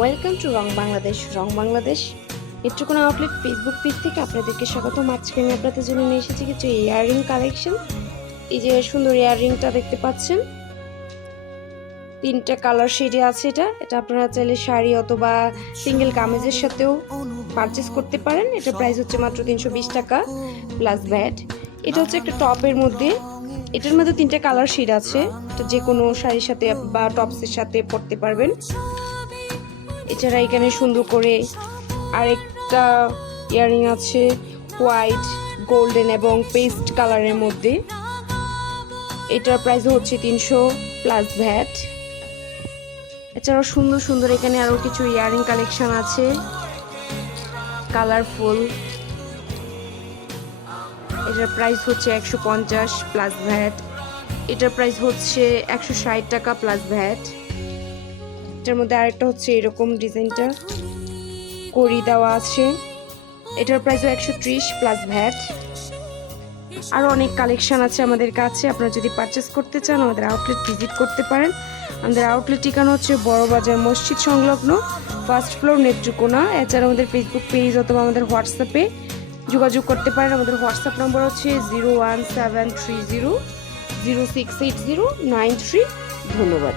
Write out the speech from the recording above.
Welcome to wrong Bangladesh. Wrong Bangladesh Netrokona outlet Facebook page থেকে আপনাদেরকে স্বাগতম। আজকে আমি আপনাদের জন্য নিয়ে এসেছি কিছু ইয়াররিং কালেকশন। এই যে সুন্দর ইয়াররিংটা দেখতে পাচ্ছেন, 3টা কালার শেডে আছে। এটা আপনারা চাইলে শাড়ি অথবা সিঙ্গেল কামিজের সাথেও পারচেস করতে পারেন। এটা প্রাইস হচ্ছে মাত্র 320 টাকা প্লাস ভ্যাট। এটা হচ্ছে একটা টপের মধ্যে, এটার মধ্যে 3টা কালার শেড আছে। এটা যে কোনো শাড়ির সাথে বা টপসের সাথে পরতে পারবেন। এছাড়া এখানে সুন্দর করে আরেকটা ইয়াররিং আছে হোয়াইট, গোল্ডেন এবং পেস্ট কালারের মধ্যে। এটার প্রাইস হচ্ছে 300 প্লাস ভ্যাট। এছাড়াও সুন্দর সুন্দর এখানে আরও কিছু ইয়াররিং কালেকশন আছে কালারফুল। এটার প্রাইস হচ্ছে 150 প্লাস ভ্যাট। এটার প্রাইস হচ্ছে 160 টাকা প্লাস ভ্যাট। এটার মধ্যে আরেকটা হচ্ছে এরকম ডিজাইনটা কড়ি দেওয়া আছে, এটার প্রাইস 130 প্লাস ভ্যাট। আরও অনেক কালেকশন আছে আমাদের কাছে। আপনারা যদি পারচেস করতে চান আমাদের আউটলেট ভিজিট করতে পারেন। আমাদের আউটলেট ঠিকানা হচ্ছে বড়বাজার মসজিদ সংলগ্ন, ফার্স্ট ফ্লোর, নেত্রকোনা। এছাড়া আমাদের ফেসবুক পেজ অথবা আমাদের হোয়াটসঅ্যাপে যোগাযোগ করতে পারেন। আমাদের হোয়াটসঅ্যাপ নম্বর হচ্ছে 01730 068093। ধন্যবাদ।